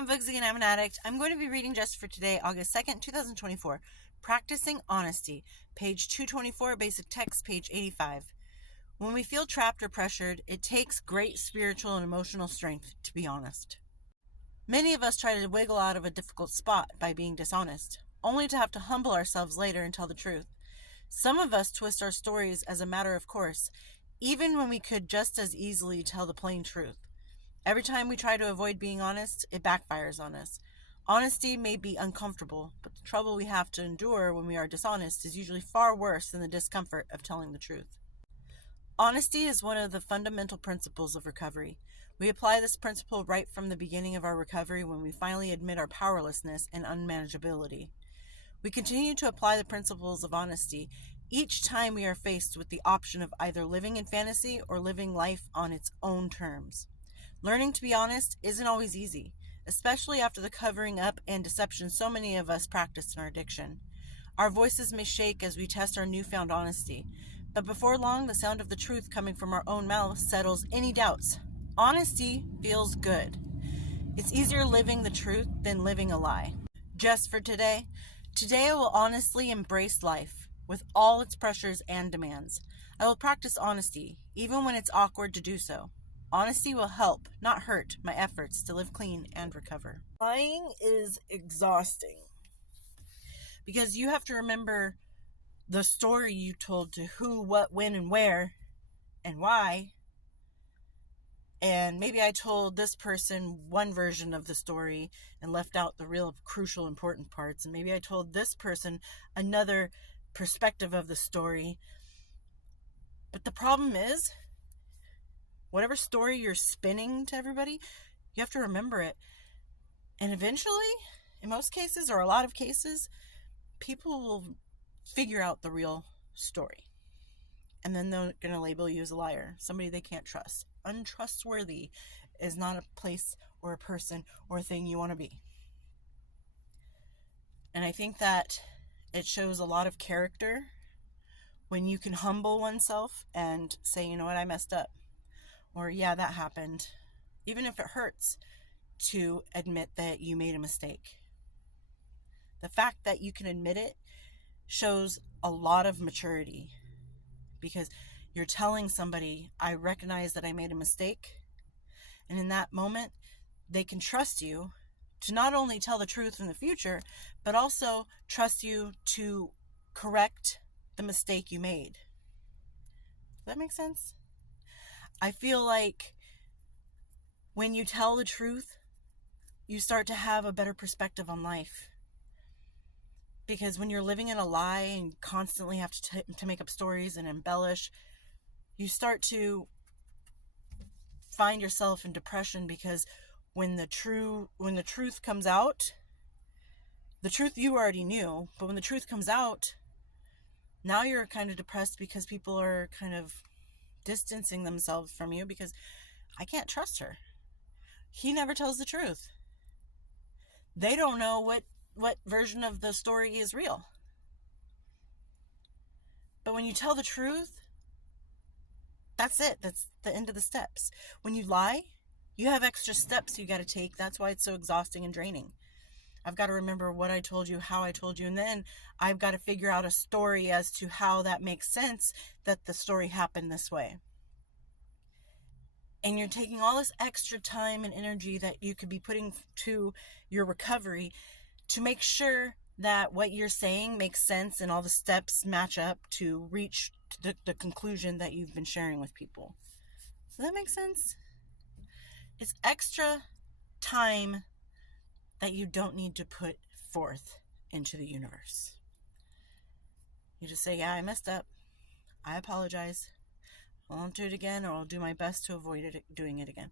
I'm Vugsy and I'm an addict. I'm going to be reading just for today, August 2nd, 2024. Practicing Honesty, page 224, basic text, page 85. When we feel trapped or pressured, it takes great spiritual and emotional strength to be honest. Many of us try to wiggle out of a difficult spot by being dishonest, only to have to humble ourselves later and tell the truth. Some of us twist our stories as a matter of course, even when we could just as easily tell the plain truth. Every time we try to avoid being honest, it backfires on us. Honesty may be uncomfortable, but the trouble we have to endure when we are dishonest is usually far worse than the discomfort of telling the truth. Honesty is one of the fundamental principles of recovery. We apply this principle right from the beginning of our recovery when we finally admit our powerlessness and unmanageability. We continue to apply the principles of honesty each time we are faced with the option of either living in fantasy or living life on its own terms. Learning to be honest isn't always easy, especially after the covering up and deception so many of us practice in our addiction. Our voices may shake as we test our newfound honesty, but before long, the sound of the truth coming from our own mouth settles any doubts. Honesty feels good. It's easier living the truth than living a lie. Just for today I will honestly embrace life with all its pressures and demands. I will practice honesty, even when it's awkward to do so. Honesty will help, not hurt, my efforts to live clean and recover. Lying is exhausting because you have to remember the story you told to who, what, when, and where, and why. And maybe I told this person one version of the story and left out the real crucial important parts. And maybe I told this person another perspective of the story. But the problem is, whatever story you're spinning to everybody, you have to remember it. And eventually, in most cases, or a lot of cases, people will figure out the real story. And then they're going to label you as a liar, somebody they can't trust. Untrustworthy is not a place or a person or a thing you want to be. And I think that it shows a lot of character when you can humble oneself and say, you know what, I messed up. Or, yeah, that happened. Even if it hurts to admit that you made a mistake. The fact that you can admit it shows a lot of maturity. Because you're telling somebody, I recognize that I made a mistake. And in that moment, they can trust you to not only tell the truth in the future, but also trust you to correct the mistake you made. Does that make sense? I feel like when you tell the truth, you start to have a better perspective on life. Because when you're living in a lie and constantly have to make up stories and embellish, you start to find yourself in depression because when the truth comes out, the truth you already knew, but when the truth comes out, now you're kind of depressed because people are kind of distancing themselves from you because I can't trust her. He never tells the truth. They don't know what version of the story is real. But when you tell the truth, that's it. That's the end of the steps. When you lie, you have extra steps you got to take. That's why it's so exhausting and draining. I've got to remember what I told you, how I told you, and then I've got to figure out a story as to how that makes sense that the story happened this way. And you're taking all this extra time and energy that you could be putting to your recovery to make sure that what you're saying makes sense and all the steps match up to reach the conclusion that you've been sharing with people. Does that make sense? It's extra time that you don't need to put forth into the universe. You just say, yeah, I messed up. I apologize. I won't do it again, or I'll do my best to avoid doing it again.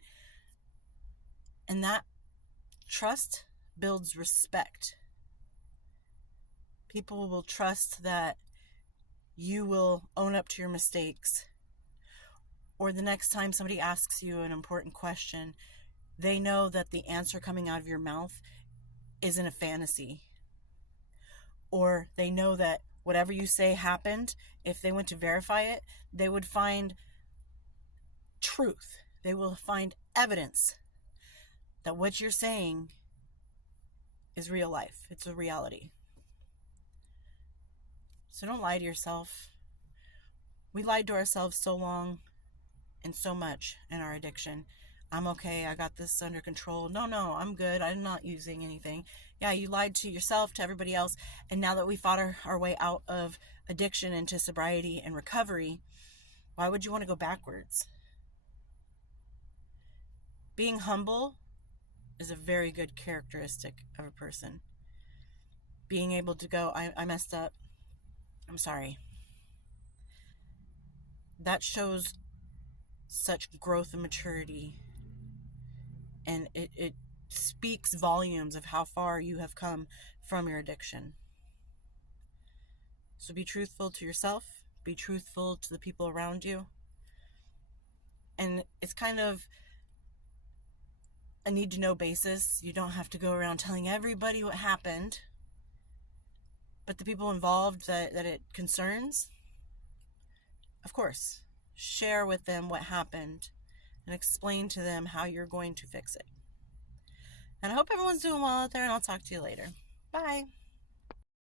And that trust builds respect. People will trust that you will own up to your mistakes. Or the next time somebody asks you an important question, they know that the answer coming out of your mouth isn't a fantasy. Or they know that whatever you say happened. If they went to verify it, they would find truth. They will find evidence that what you're saying is real life. It's a reality. So don't lie to yourself. We lied to ourselves so long and so much in our addiction. I'm okay. I got this under control. No, I'm good. I'm not using anything. Yeah, you lied to yourself, to everybody else. And now that we fought our way out of addiction into sobriety and recovery, why would you want to go backwards? Being humble is a very good characteristic of a person. Being able to go, I messed up. I'm sorry. That shows such growth and maturity. And it speaks volumes of how far you have come from your addiction. So be truthful to yourself. Be truthful to the people around you. And it's kind of a need-to-know basis. You don't have to go around telling everybody what happened. But the people involved that it concerns, of course, share with them what happened and explain to them how you're going to fix it. And I hope everyone's doing well out there, and I'll talk to you later. Bye.